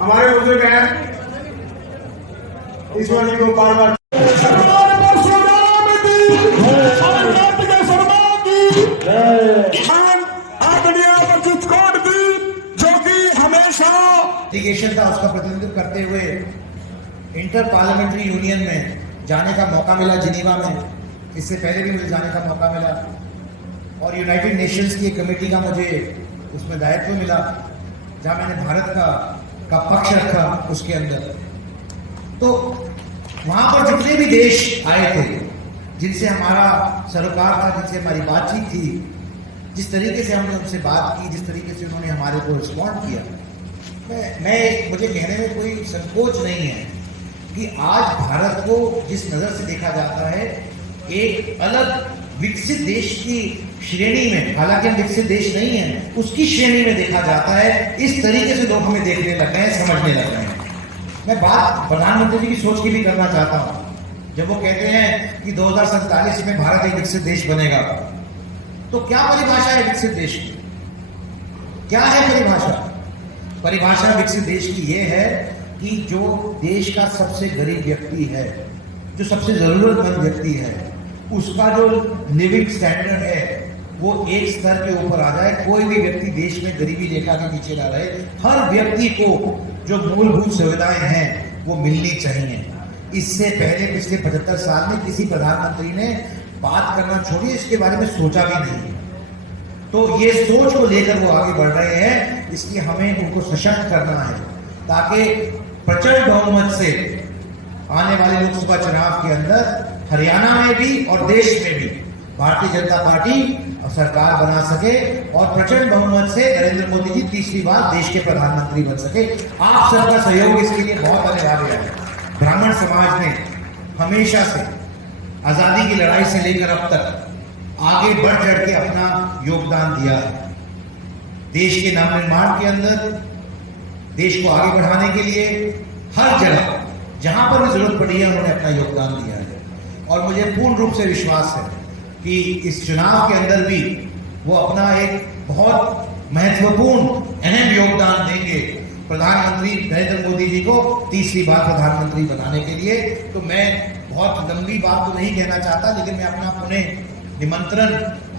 हमारे बुजुर्ग हैं ईश्वर जी को बार बार डेलीगेशन था उसका प्रतिनिधित्व करते हुए इंटर पार्लियामेंट्री यूनियन में जाने का मौका मिला जिनीवा में। इससे पहले भी मुझे जाने का मौका मिला और यूनाइटेड नेशंस की कमेटी का मुझे उसमें दायित्व मिला जहां मैंने भारत का पक्ष रखा उसके अंदर। तो वहां पर जितने भी देश आए थे जिनसे हमारा सरोकार था, जिनसे हमारी बातचीत थी, जिस तरीके से हमने उनसे बात की, जिस तरीके से उन्होंने हमारे को रिस्पॉन्ड किया, मुझे कहने में कोई संकोच नहीं है कि आज भारत को जिस नजर से देखा जाता है एक अलग विकसित देश की श्रेणी में, हालांकि हम विकसित देश नहीं है, उसकी श्रेणी में देखा जाता है। इस तरीके से लोग हमें देखने लग गए हैं, समझने लग गए हैं। मैं बात प्रधानमंत्री जी की सोच की भी करना चाहता हूं जब वो कहते हैं कि 2047 में भारत एक विकसित देश बनेगा। तो क्या परिभाषा है विकसित देश की? क्या है परिभाषा? परिभाषा विकसित देश की यह है कि जो देश का सबसे गरीब व्यक्ति है, जो सबसे जरूरतमंद व्यक्ति है, उसका जो लिविंग स्टैंडर्ड है वो एक स्तर के ऊपर आ जाए। कोई भी व्यक्ति देश में गरीबी रेखा के नीचे ना रहे। हर व्यक्ति को जो मूलभूत सुविधाएं हैं वो मिलनी चाहिए। इससे पहले पिछले 75 साल में किसी प्रधानमंत्री ने बात करना छोड़ी, इसके बारे में सोचा भी नहीं। तो ये सोच को लेकर वो आगे बढ़ रहे हैं, इसलिए हमें उनको सशक्त करना है ताकि प्रचंड बहुमत से आने वाले लोकसभा चुनाव के अंदर हरियाणा में भी और देश में भी भारतीय जनता पार्टी सरकार बना सके और प्रचंड बहुमत से नरेंद्र मोदी जी तीसरी बार देश के प्रधानमंत्री बन सके। आप सबका सहयोग इसके लिए बहुत अनिवार्य है। ब्राह्मण समाज ने हमेशा से आजादी की लड़ाई से लेकर अब तक आगे बढ़ चढ़ के अपना योगदान दिया है। देश के नाम निर्माण के अंदर, देश को आगे बढ़ाने के लिए हर जगह जहां पर भी जरूरत पड़ी है उन्होंने अपना योगदान दिया है। और मुझे पूर्ण रूप से विश्वास है कि इस चुनाव के अंदर भी वो अपना एक बहुत महत्वपूर्ण अहम योगदान देंगे प्रधानमंत्री नरेंद्र मोदी जी को तीसरी बार प्रधानमंत्री बनाने के लिए। तो मैं बहुत लंबी बात तो नहीं कहना चाहता, लेकिन मैं अपना पुनः निमंत्रण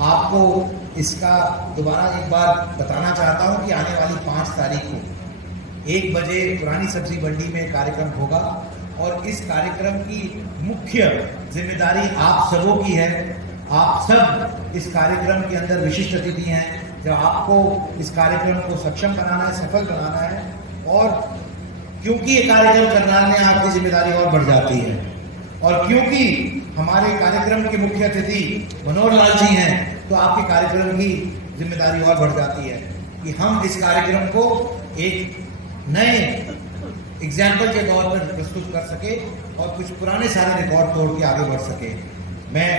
आपको इसका दोबारा एक बार बताना चाहता हूं कि आने वाली 5 तारीख को 1 बजे पुरानी सब्जी मंडी में कार्यक्रम होगा और इस कार्यक्रम की मुख्य जिम्मेदारी आप सबों की है। आप सब इस कार्यक्रम के अंदर विशिष्ट अतिथि हैं। जब आपको इस कार्यक्रम को सक्षम बनाना है, सफल बनाना है, और क्योंकि ये कार्यक्रम करने में आपकी जिम्मेदारी और बढ़ जाती है, और क्योंकि हमारे कार्यक्रम के मुख्य अतिथि मनोहर लाल जी हैं, तो आपके कार्यक्रम की जिम्मेदारी और बढ़ जाती है कि हम इस कार्यक्रम को एक नए एग्जाम्पल के तौर पर प्रस्तुत कर सके और कुछ पुराने सारे रिकॉर्ड तोड़ के आगे बढ़ सके। मैं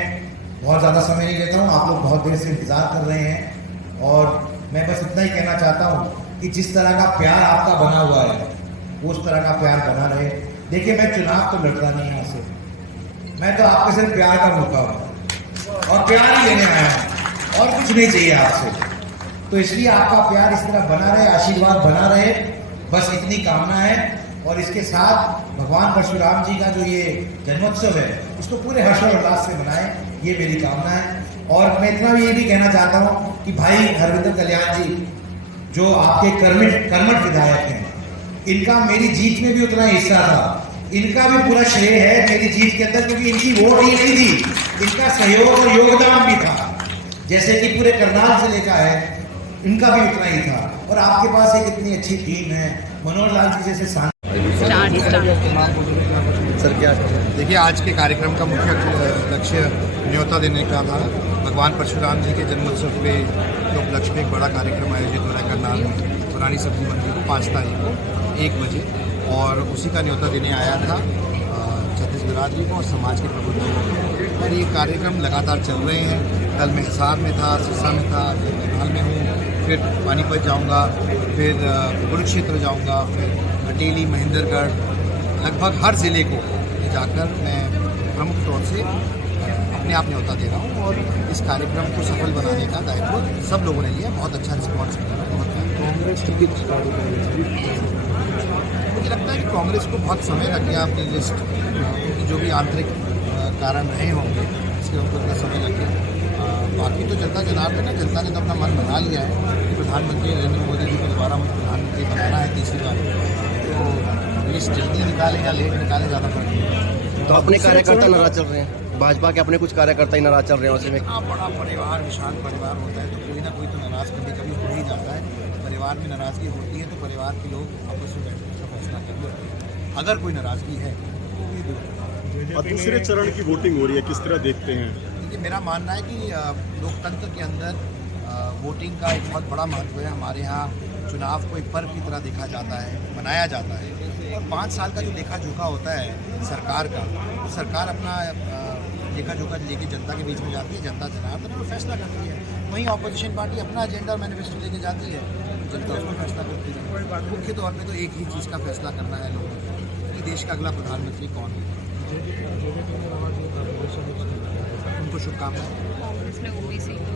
बहुत ज़्यादा समय नहीं लेता हूँ, आप लोग बहुत देर से इंतजार कर रहे हैं और मैं बस इतना ही कहना चाहता हूँ कि जिस तरह का प्यार आपका बना हुआ है वो उस तरह का प्यार बना रहे। देखिए, मैं चुनाव तो लड़ता नहीं यहाँ से, मैं तो आपके सिर्फ प्यार का मौका हूँ और प्यार ही लेने आया हूँ और कुछ नहीं चाहिए आपसे। तो इसलिए आपका प्यार इस तरह बना रहे, आशीर्वाद बना रहे, बस इतनी कामना है। और इसके साथ भगवान परशुराम जी का जो ये जन्मोत्सव है उसको पूरे हर्षोल्लास से मनाएं, ये मेरी कामना है। और मैं इतना भी ये भी कहना चाहता हूँ कि भाई हरविंदर कल्याण जी जो आपके कर्मठ विधायक हैं, इनका मेरी जीत में भी उतना हिस्सा था, इनका भी पूरा श्रेय है मेरी जीत के अंदर, क्योंकि इनकी वोट ही नहीं थी, इनका सहयोग और योगदान भी था। जैसे कि पूरे करनाल जिले का है, इनका भी उतना ही था। और आपके पास एक इतनी अच्छी टीम है, मनोहर लाल जी जैसे सर क्या देखिए, आज के कार्यक्रम का मुख्य लक्ष्य न्योता देने का था। भगवान परशुराम जी के जन्मोत्सव के उपलक्ष्य में एक बड़ा कार्यक्रम आयोजित हो रहा है करनाल में पुरानी सब्जी मंडी को 5 तारीख को 1 बजे, और उसी का न्योता देने आया था छत्तीस बिरादरी को और समाज के प्रबुद्ध लोगों को। और ये कार्यक्रम लगातार चल रहे हैं। कल मैं हिसार में था, सिरसा में था, करनाल में हूँ, फिर पानीपत जाऊँगा, फिर कुरुक्षेत्र जाऊँगा, फिर हटेली, महेंद्रगढ़, लगभग हर ज़िले को जाकर मैं प्रमुख तौर से अपने आप न्योता दे रहा हूँ। और इस कार्यक्रम को सफल बनाने का दायित्व सब लोगों ने लिया। बहुत अच्छा रिस्पॉन्स मिल रहा है। कांग्रेस की मुझे लगता है कि कांग्रेस को बहुत समय लग गया अपनी लिस्ट, उनकी जो भी आंतरिक कारण रहे होंगे इसलिए उनको इतना समय लग गया। बाकी तो जनता जनार्दन है, जनता ने तो अपना मन बना लिया है कि प्रधानमंत्री नरेंद्र मोदी जी को दोबारा प्रधानमंत्री बनाना है तीसरी बार। तो लिस्ट जल्दी निकालें या लेट निकालें, ज़्यादा फर्क नहीं है। तो अपने कार्यकर्ता नाराज चल रहे हैं, भाजपा के अपने कुछ कार्यकर्ता ही नाराज चल रहे हैं उसमें। इतना बड़ा परिवार, विशाल परिवार होता है तो कोई ना कोई तो नाराज़ कभी कभी हो ही जाता है। परिवार में नाराज़गी होती है तो परिवार के लोग आपस में बैठकर उसका फैसला कर लेते हैं। अगर कोई नाराज़गी है तो ये दूर। और दूसरे चरण की वोटिंग हो रही है, किस तरह देखते हैं? देखिए, मेरा मानना है कि लोकतंत्र के अंदर वोटिंग का एक बहुत बड़ा महत्व है। हमारे यहाँ चुनाव को एक पर्व की तरह देखा जाता है, मनाया जाता है। और 5 साल का जो लेखा जोखा होता है सरकार का, सरकार अपना लेखा जोखा लेके जनता के बीच में जाती है, जनता जनार्दन और फैसला करती है। वहीं ऑपोजिशन पार्टी अपना एजेंडा और मैनिफेस्टो लेके जाती है, जनता उसमें फैसला करती है। मुख्य तौर पे तो एक ही चीज़ का फैसला करना है लोगों को कि देश का अगला प्रधानमंत्री कौन है। उनको शुभकामनाएं।